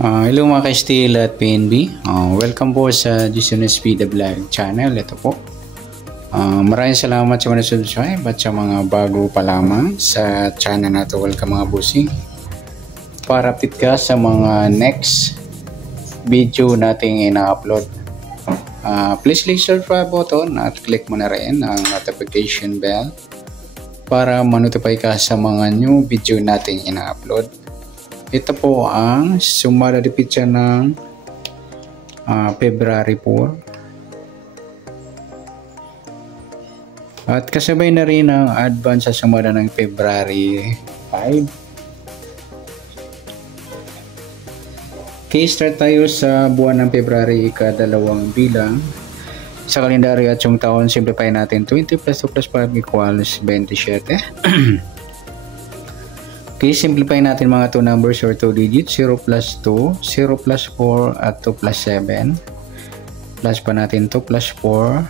Hello mga ka-STL at PNB. Welcome po sa GCNSP The Vlog channel. Ito po. Maraming salamat sa mga subscribe at sa mga bago pa lamang sa channel na ito. Welcome mga busing. Para update ka sa mga next video nating ina-upload. Please click subscribe button at click mo na rin ang notification bell para ma-notify ka sa mga new video nating ina-upload. Ito po ang sumada de pizza ng February 4. At kasabay na rin ang advance sa sumada ng February 5. Okay, start tayo sa buwan ng February, ikadalawang bilang. Sa kalendaryo at yung taon, simplify natin 20 plus 2 plus 5 equals 27. Okay, simplify natin mga 2 numbers or 2 digits. 0 plus 2, 0 plus 4 at 2 plus 7. Plus pa natin 2 plus 4.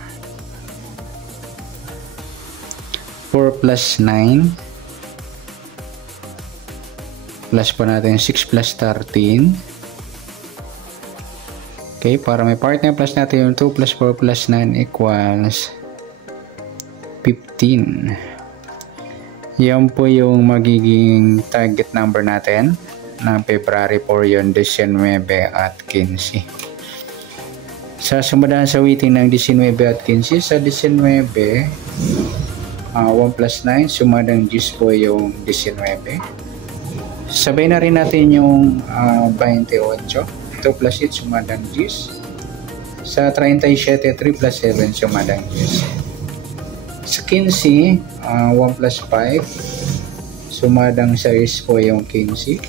4 plus 9. Plus pa natin 6 plus 13. Okay, para may partner plus natin yung 2 plus 4 plus 9 equals 15. Yan po yung magiging target number natin ng February 4, yung 19 at 15. Sa sumadahan sa weighting ng 19 at 15, sa 19, 1 plus 9, sumadang 10 po yung 19. Sabay na rin natin yung 28. 2 plus 8, sumadang 10. Sa 37, 3 plus 7, sumadang 10. Sa 15, 1 plus 5, sumadang 6 po yung 15.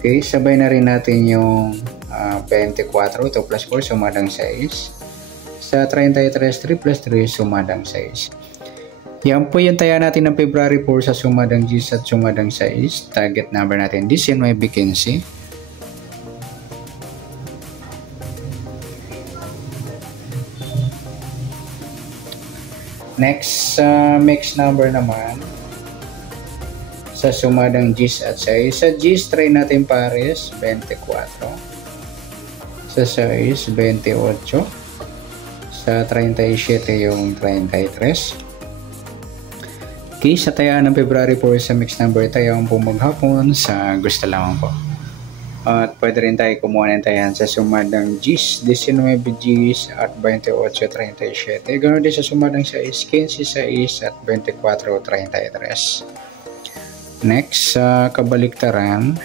Okay, sabay na rin natin yung 24, 2 plus 4, sumadang 6. Sa 33, 3 plus 3, sumadang 6. Yan po yung taya natin ng February 4 sa sumadang 10 at sumadang 6. Target number natin, 19, 15. Next, mix number naman sa sumadang 10 at 6. Sa 10, try natin pares, 24. Sa 6, 28. Sa 37, yung 33. Okay, sa tayaan ng February 4 sa mix number, tayaan po maghapon sa gusto lamang po. At pwede rin tayo kumuha ng tayan sa sumadang 10, 19 10 at 28, 37. Ganoon din sa sumadang 6, 15, 6 at 24, 33. Next, sa kabaliktaran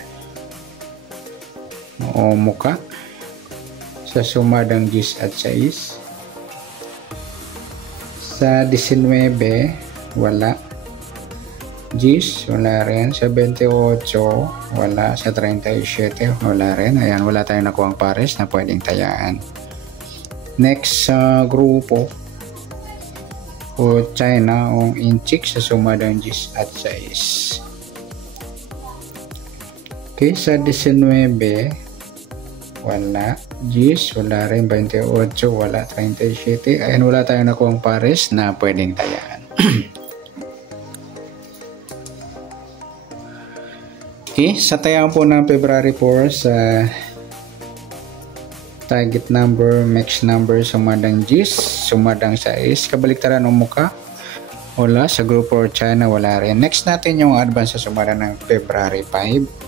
o muka sa sumadang 10 at 6. Sa 19, wala. 10, wala rin. Sa 28, wala. Sa 37, wala rin. Ayan, wala tayong nakuhang pares na pwedeng tayaan. Next, sa grupo o China o inchik sa sumadang 10 at 6. Okay, sa 19, wala. 10, wala rin. 28, wala. 37. Ayan, wala tayong nakuhang pares na pwedeng tayaan. Okay, sa tayaan po ng February 4 sa target number, mix number, sumadang 10, sumadang 6, kabaliktaran ng muka, wala. Sa grupo or China, wala rin. Next natin yung advance sa sumadang ng February 5.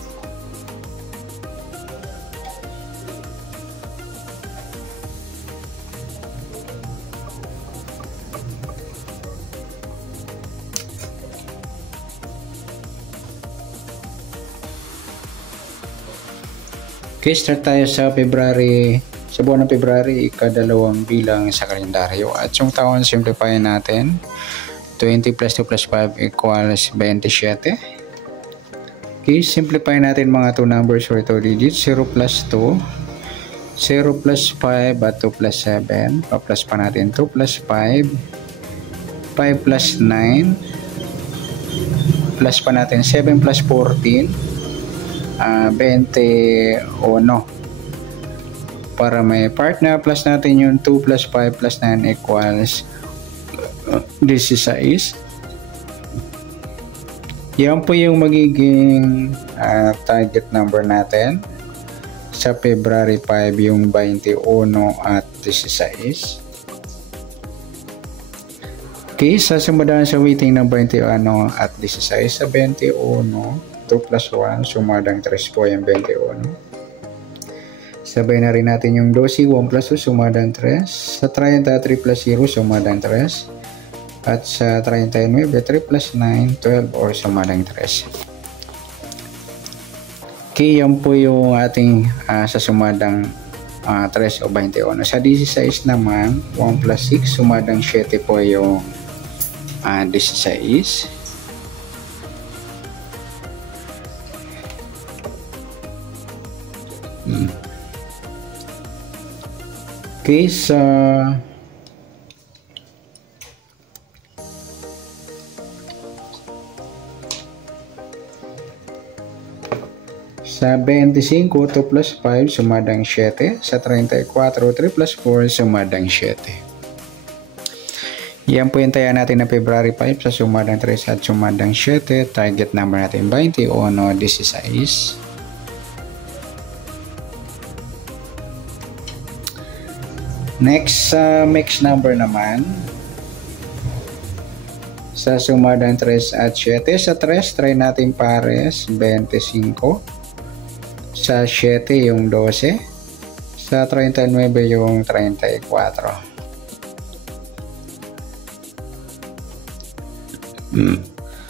Okay, start tayo sa February, sa buwan ng February, ikadalawang bilang sa kalendaryo. At yung taon, simplify natin. 20 plus 2 plus 5 equals 27. Okay, simplify natin mga 2 numbers or 2 digits. 0 plus 2, 0 plus 5 at 2 plus 7. Pa-plus pa natin 2 plus 5, 5 plus 9, plus pa natin 7 plus 14. 21 para may partner plus natin yung 2 plus 5 plus 9 equals 16. Yan po yung magiging target number natin. Sa February 5 yung 21 at 16. Okay, sasumadahan sa weighting ng 21 at 16 sa 21, 2 plus 1, sumadang 3 po yung 21. Sabay na rin natin yung 12, 1 plus 2, sumadang 3. Sa 30, 3 plus 0, sumadang 3. At sa 39, 3 plus 9, 12 or sumadang 3. Okay, yan po yung ating sa sumadang 3 o 21. Sa 16 naman, 1 plus 6, sumadang 7 po yung 16. Okay, sa 25, 2 plus 5, sumadang 7. Sa 34, 3 plus 4, sumadang 7. Yan po yung taya natin na February 5 sa sumadang 3 at sumadang 7. Target number natin 21, 16. Next, mix number naman. Sa sumadang 3 at 7. Sa 3, try natin pares 25. Sa 7 yung 12. Sa 39 yung 34.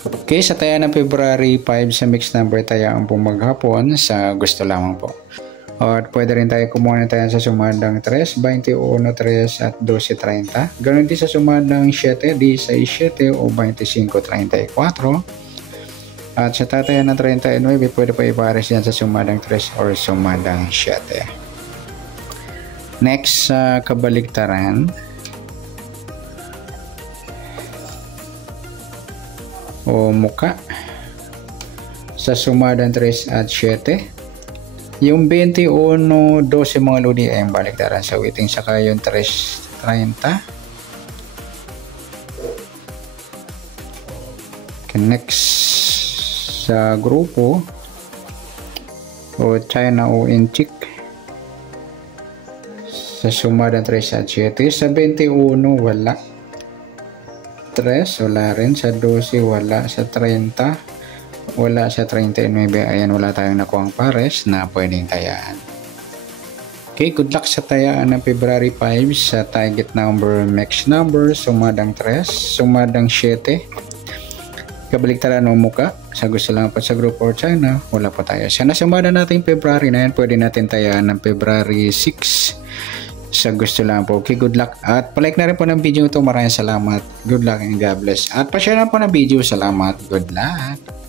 Okay, sa taya ng February 5 sa mix number taya ang maghapon sa gusto lamang po. At pwede rin tayo kumuha na tayo sa sumadang 3, 21, 3 at 12, 30. Ganon din sa sumadang 7, 16, 7 o 25, 34. At sa tataya ng 39, pwede pa ipares yan sa sumadang 3 or sumadang 7. Next, sa kabaligtaran. O muka. Sa sumadang 3 at 7. Yung 21, 12 mga lodi ay yung baligtaran sa weighting. Saka yung 3, 30. Okay, next. Sa grupo o China o Inchik sa sumadang 3 at 7. Sa 21 wala, 3 wala rin. Sa 12 wala. Sa 30 wala. Sa 39 ayan, wala tayong nakuhang pares na pwedeng tayaan. Okay, good luck sa tayaan ng February 5 sa target number, mix number, sumadang 3, sumadang 7. Kabaligtaran o muka. Sa gusto lang po sa group or China, wala po tayo. Sa nasumada natin February na yan, pwede natin tayaan ng February 6 sa gusto lang po. Okay, good luck. At palike na rin po ng video ito. Maraming salamat. Good luck and God bless. At pa-share na po ng video. Salamat. Good luck.